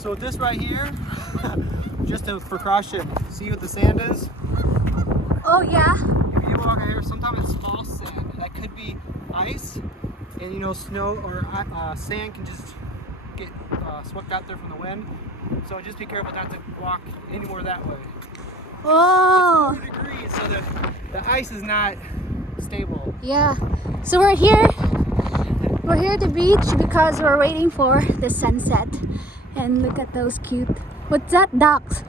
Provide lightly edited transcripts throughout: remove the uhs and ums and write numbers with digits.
So this right here, just a precaution. See what the sand is? Oh yeah. If you walk out here, sometimes it's false sand. That could be ice, and you know, snow or sand can just get swept out there from the wind. So just be careful not to walk anywhere that way. Oh. It's 4 degrees, so the ice is not stable. Yeah. So we're here. We're here at the beach because we're waiting for the sunset. And look at those cute. What's that? Ducks.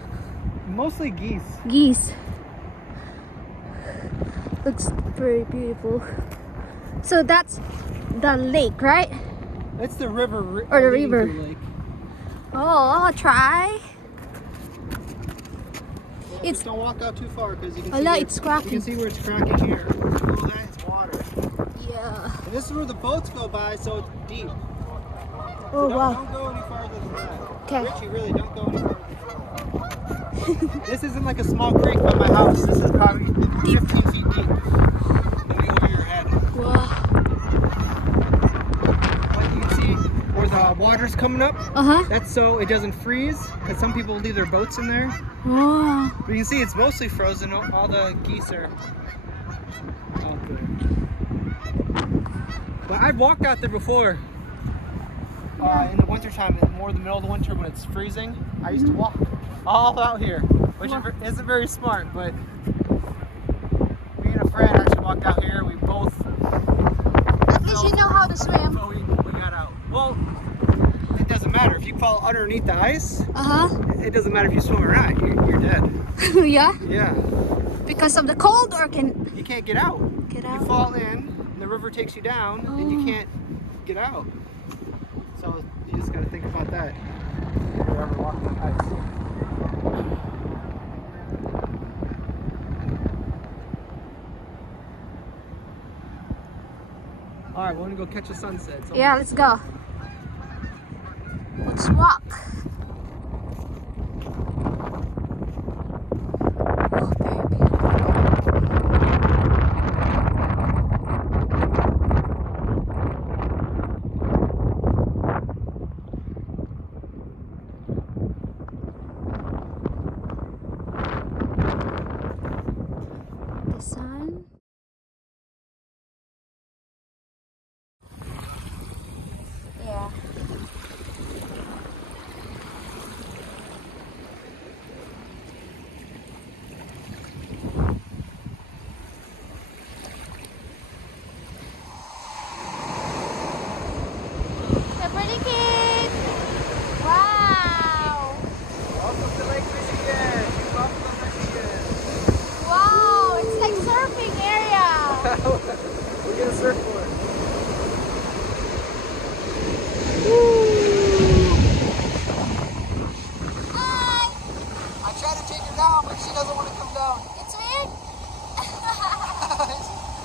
Mostly geese. Geese. Looks pretty beautiful. So that's the lake, right? It's the river. Or the river. Lake. Oh, I'll try. Well, just don't walk out too far because you can see it's cracking. You can see where it's cracking here. Oh, that's water. Yeah. And this is where the boats go by, so it's deep. Oh, So wow. don't go any farther than that. Okay. Richie, really, don't go any farther than that. This isn't like a small creek by my house. This is probably 15 feet deep. Maybe over your head. Wow. But you can see where the water's coming up. Uh-huh. That's so it doesn't freeze, because some people leave their boats in there. Oh. But you can see it's mostly frozen. All the geese are all good. But I've walked out there before. In the wintertime, more the middle of the winter when it's freezing, I used to walk all out here, which isn't very smart, but me and a friend actually walked out here. We both... At least you know how to swim. So we got out. Well, it doesn't matter. If you fall underneath the ice, it doesn't matter if you swim or not. You're dead. Yeah? Yeah. Because of the cold, or can... You can't get out. Get out? You fall in, and the river takes you down, and you can't get out. So you just gotta think about that. If you're ever walking on ice. Alright, we're gonna go catch a sunset. So Yeah, let's go. Let's walk. Oh, very beautiful. The sun. Yeah. The pretty kid. Wow. welcome to Lake Michigan. Welcome to Michigan. Wow, it's like surfing area. We get a surfboard. Hi. I tried to take her down, but she doesn't want to come down. It's weird.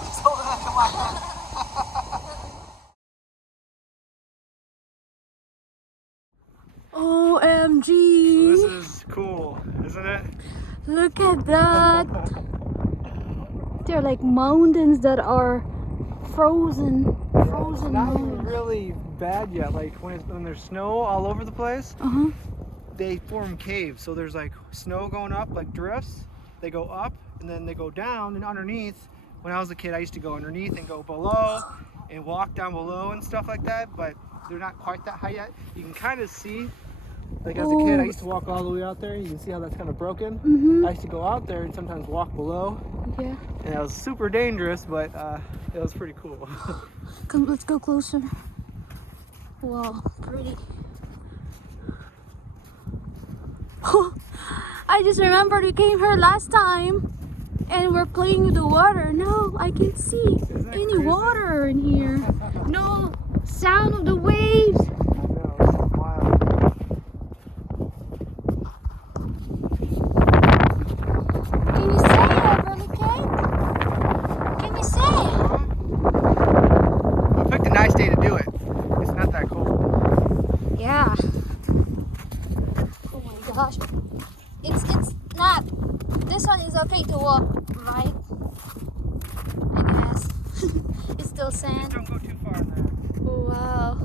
She's holding on to my hand. OMG. This is cool, isn't it? Look at that. They're like mountains that are frozen. Frozen Not even mountains. really bad yet. Like when there's snow all over the place, Uh-huh. they form caves. So there's like snow going up, like drifts. They go up and then they go down and underneath. When I was a kid, I used to go underneath and go below and walk down below and stuff like that. But they're not quite that high yet. You can kind of see. Like as a kid, I used to walk all the way out there. You can see how that's kind of broken. I used to go out there and sometimes walk below. Yeah. And it was super dangerous, but it was pretty cool. Come, let's go closer. Wow, pretty. I just remembered we came here last time and we're playing with the water. Now I can see any crazy? water in here. No sound of the waves. Can you say it, Burley Kate? Can you say it? We picked a nice day to do it. It's not that cold. Yeah. Oh my gosh. It's not. This one is okay to walk, right? I guess. It's still sand. Don't go too far in there. Oh, wow.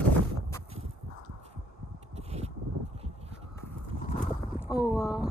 Oh wow.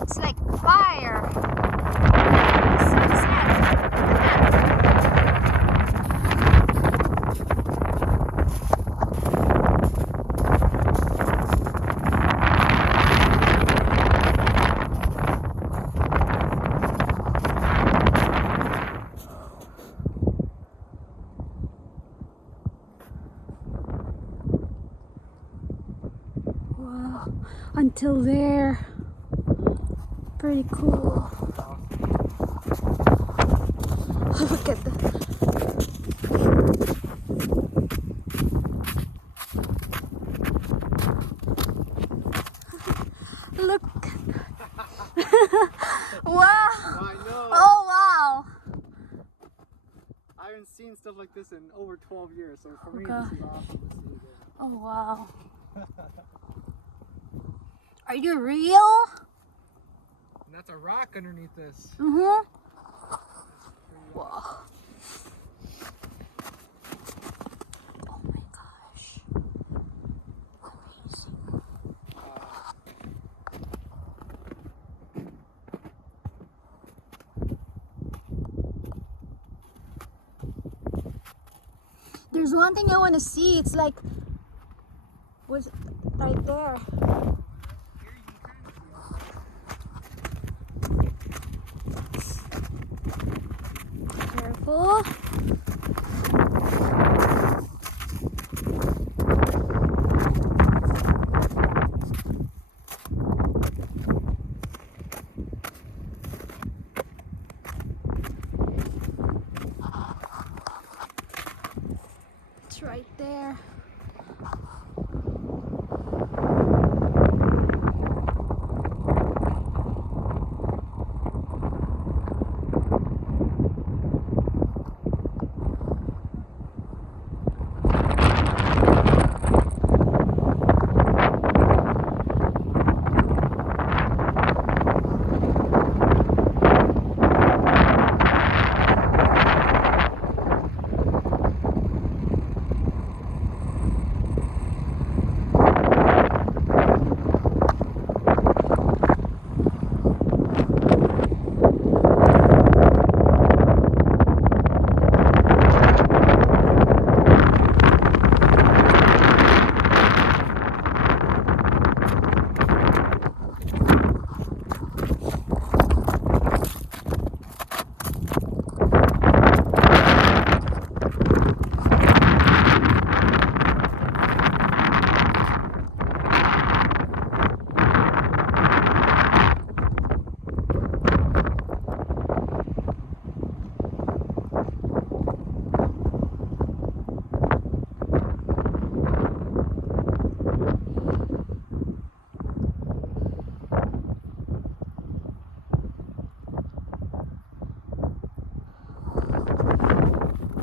It's like fire. Sunset. Wow. Until there. Pretty cool. Look at that. Look. Wow. I know. Oh wow. I haven't seen stuff like this in over 12 years, so for me Okay. this is awesome to see again. Oh wow. Are you real? And that's a rock underneath this. Mm-hmm. Pretty Wow. Oh my gosh. Amazing. There's one thing I want to see. It's like, was right there. Careful. It's right there.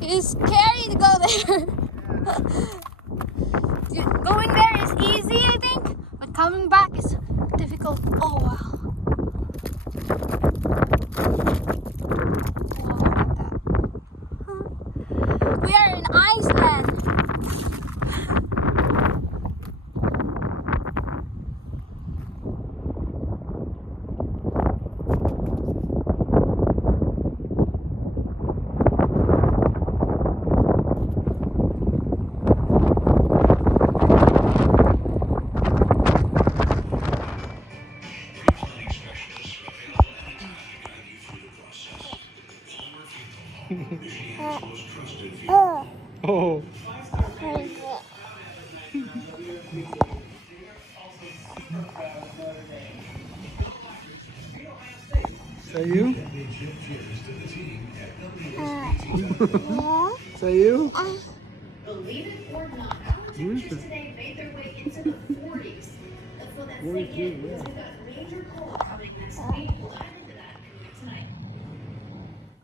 It's scary to go there. Going there is easy, I think, but coming back is difficult. Oh wow. Oh, look at that. We are in Iceland. Is that you? Is that you? Believe it or not, our temperatures today made their way into the 40s. Let's let that sink in because we've got major cold coming next week. We'll dive into that coming up tonight.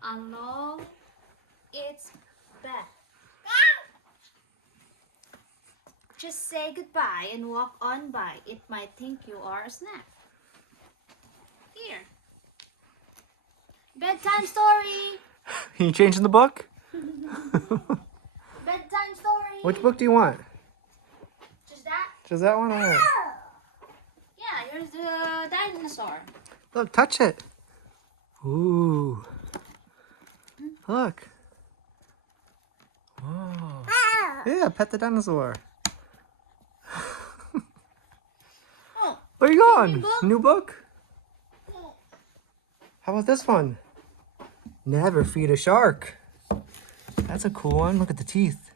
Hello, it's Beth. Just say goodbye and walk on by. It might think you are a snack. Here. Bedtime story. You changing the book? Bedtime story. Which book do you want? Just that? Just that one? All right. Yeah, here's the dinosaur. Look, touch it. Ooh. Look. Whoa. Yeah, pet the dinosaur. Oh, Where are you going? book? New book? How about this one? Never feed a shark. That's a cool one. Look at the teeth.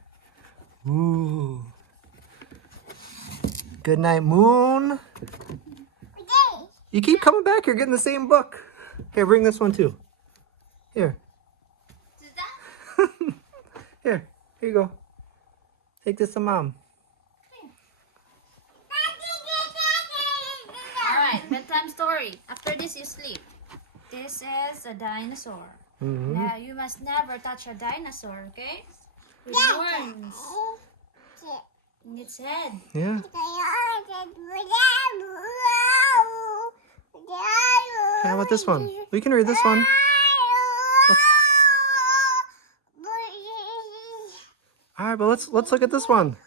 Ooh. Good night, Moon. You keep coming back. You're getting the same book. Here, bring this one too. Here. is that? Here you go. Take this to Mom. Alright, bedtime story. After this, you sleep. This is a dinosaur. Mm-hmm. Now, you must never touch a dinosaur, okay? With horns in its head. Yeah. How about this one? We can read this one. All right, but let's look at this one.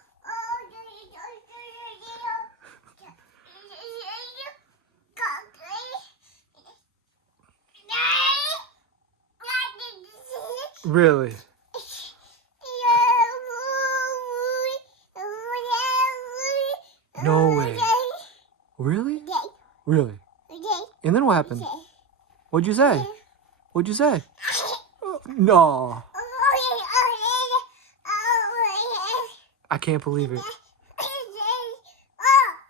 Really? No way. Really? Really? And then what happened? What'd you say? What'd you say? Oh, no. I can't believe it.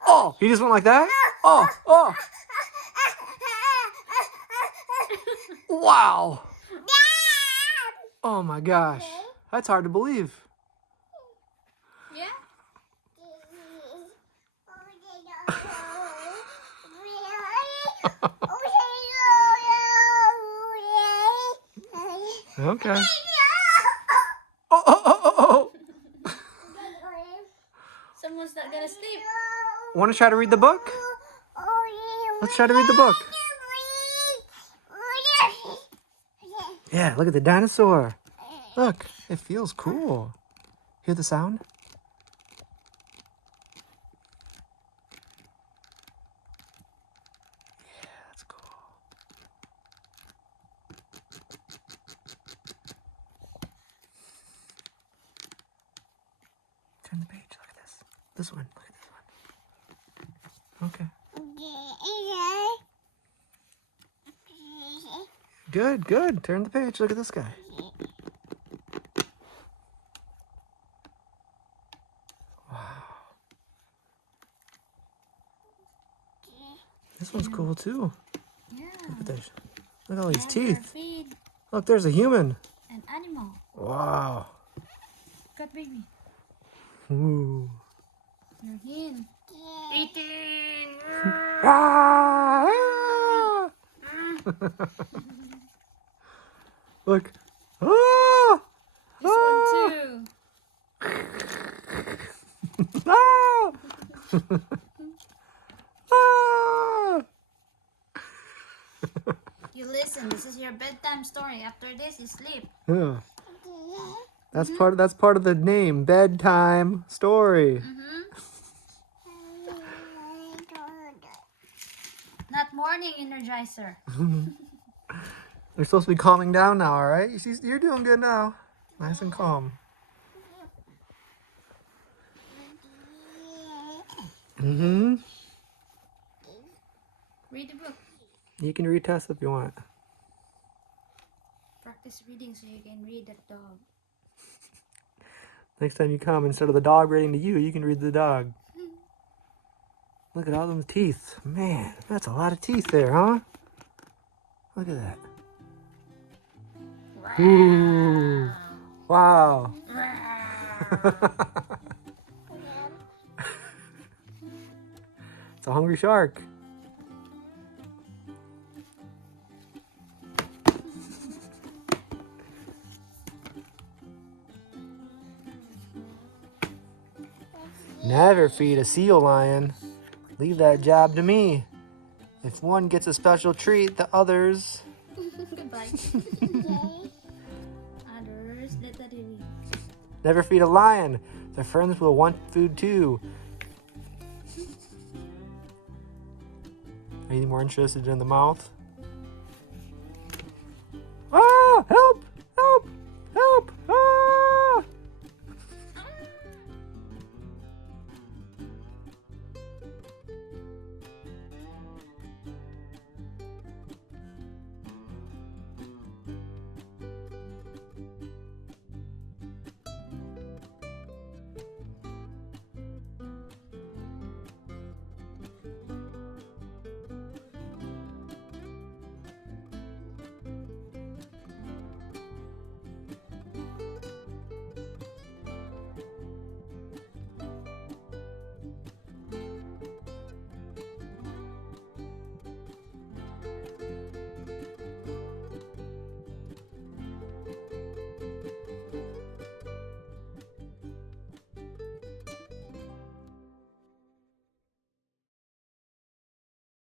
Oh, he just went like that? Oh, oh. Wow. Oh my gosh. That's hard to believe. Yeah? Okay. Oh, oh, oh, oh, oh. Someone's not gonna sleep. Want to try to read the book? Let's try to read the book. Yeah, look at the dinosaur. Look, it feels cool. Hear the sound? Yeah, that's cool. Turn the page. Look at this. This one. Look at this one. Okay. Good, good. Turn the page. Look at this guy. Wow. This one's cool too. Yeah. Look at this. Look at all these Never teeth. feed Look, there's a human. an animal. Wow. Good baby. Ooh. You're in. Eating. Ah! Look. Ah! This one too. Ah! Ah! You listen. This is your bedtime story. After this, you sleep. Yeah. That's part of the name, bedtime story. Not morning energizer. They're supposed to be calming down now, all right? You're doing good now. Nice and calm. Mm-hmm. Read the book. You can read Tess if you want. Practice reading so you can read the dog. Next time you come, instead of the dog reading to you, you can read the dog. Look at all them teeth. Man, that's a lot of teeth there, huh? Look at that. Ooh. Wow. It's a hungry shark. Never feed a sea lion. Leave that job to me. If one gets a special treat, the others... Goodbye. Others, Never feed a lion. Their friends will want food too. Are you more interested in the mouth?